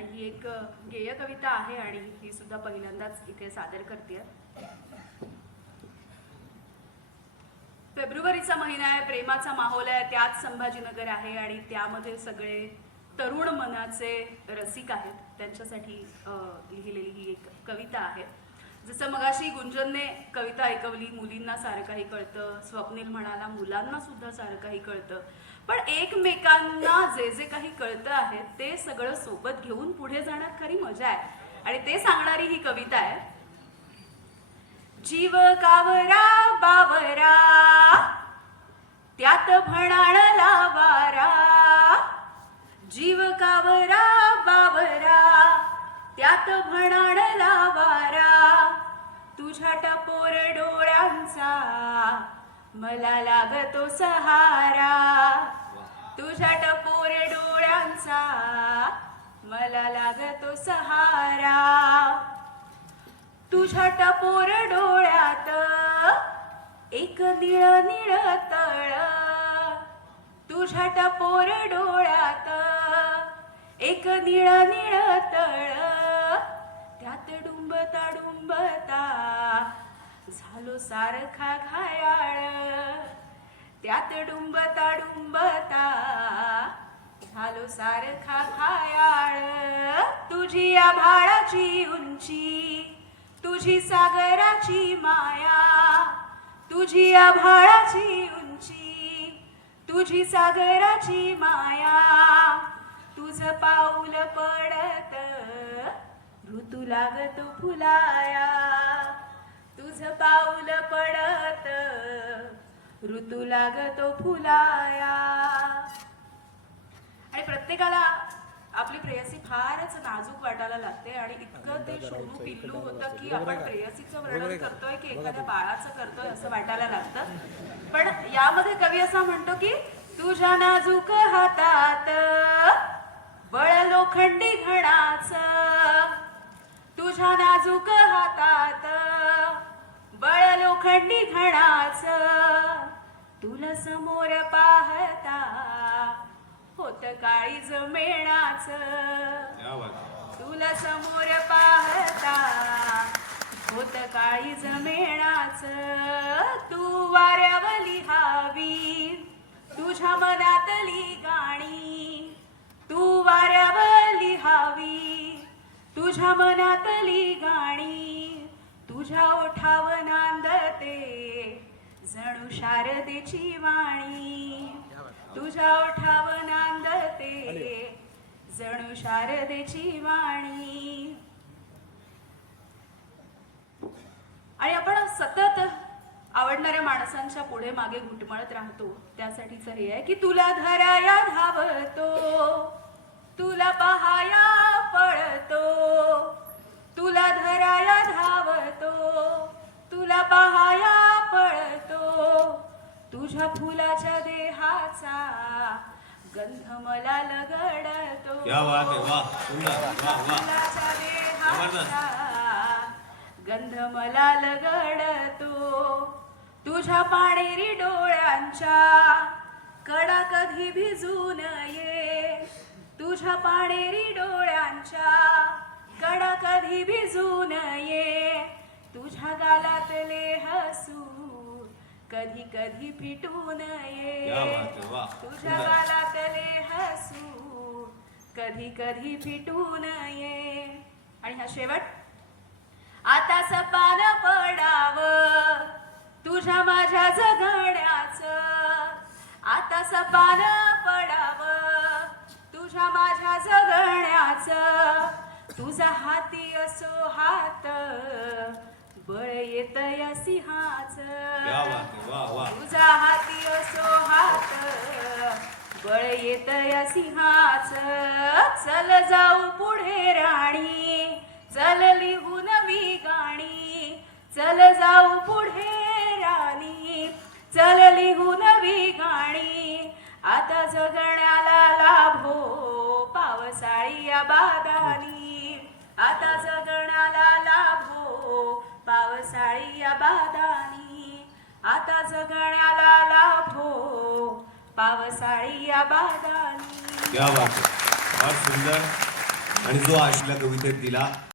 आणि ही एक गेय कविता आहे आणि ही सुद्धा पहिल्यांदाच इथे सादर करते. फेब्रुवारीचा महिना आहे प्रेमाचा माहोल आहे त्यात संभाजीनगर आहे आणि त्यामध्ये सगळे तरुण मनाचे रसिक आहेत. त्यांच्यासाठी लिहिलेली ही एक कविता आहे. जसं मगाशी गुंजनने कविता ऐकवली मुलींना सारं काही कळतं स्वप्नील म्हणाला मुलांना सुद्धा सारं काही कळतं. पण एकमेकांना जे जे काही कळतं आहे ते सगळं सोबत घेऊन पुढे जाण्यात खरी मजा आहे. आणि ते सांगणारी ही कविता आहे जीव कावरा बावरा त्यात म्हणाण लावारा. जीव कावरा बावरा त्यात म्हणाण वारा तुझ्या टपोर डोळ्यांचा मला लागतो सहारा. तुझ्या टपोर डोळ्यांचा. मला लागतो सहारा. तुझ्या टपोर डोळ्यात एक निळ निळ तळ. तुझ्या टपोर डोळ्यात एक निळ निळ झालो सारखा घायाळ. त्यात डुंबता डुंबता झालो सारखा खायाळ तुझी या भाळाची उंची तुझी सागराची माया तुझी या भाळाची उंची तुझी सागराची माया. तुझ पाऊल पडत ऋतू लागतो फुलाया. तुझ पाऊल पडत ऋतू लागतो फुलाया. आणि प्रत्येकाला आपली प्रेयसी फारच नाजूक वाटायला लागते आणि इतकं ते शोधू पिल्लू होतं की आपण प्रेयसीचं वर्णन करतोय की एखाद्या बाळाचं करतोय असं वाटायला लागतं. पण यामध्ये कवी असा म्हणतो की तुझ्या नाजूक हातात बळ लोखंडी घणाच. तुझ्या नाजूक लोखंडी घणाच तुला समोर पाहता होत काळीज मेणाच. तुला समोर पाहता होत काळीज मेणाच. तू वाऱ्यावली हावी तुझ्या मनातली गाणी. तू वाऱ्यावली हावी तुझ्या मनातली गाणी. तुझ्या ओठाव नांदते जणू शारदेची वाणी. तुझ्या ओठाव नांदते. जणू शारदेची वाणी. आणि आपण सतत आवडणाऱ्या माणसांच्या पुढे मागे घुटमळत राहतो. त्यासाठीच हे आहे की तुला धराया धावतो. तुला पहाया पळतो. तुला धर तुझ्या फुलाच्या देहाचा गंध मला लगडतो. फुलाच्या देहाचा गंध मला लगडतो. तुझ्या पाणेरी डोळ्यांच्या कडा कधी भिजून ये तुझ्या पाणेरी डोळ्यांच्या कडा कधी भिजून ये तुझ्या गालातले हसू कधी कधी फिटून क्या ये बात आहे वा तुझ्या गालातले हसू. कधी कधी फिटून ये आणि हा शेवट? आता सपान पडाव. तुझ्या माझ्या जगण्याच आता सपान पडाव. तुझ्या माझ्या जगण्याच तुझा हाती असो हात. बळ येत या सिंहाच. तुझा हाती असो हात. बळ येत या सिंहाच. चल जाऊ पुढे राणी. चल लिहू नवी गाणी. चल जाऊ पुढे राणी. चल लिहू नवी गाणी. आता जगण्याला लाभो पावसाळी या बादानी आता जगण्याला आता लाभो. पावसाळी या बादानी क्या बात आहे फार सुंदर. आणि जो आशिला कवितेत दिला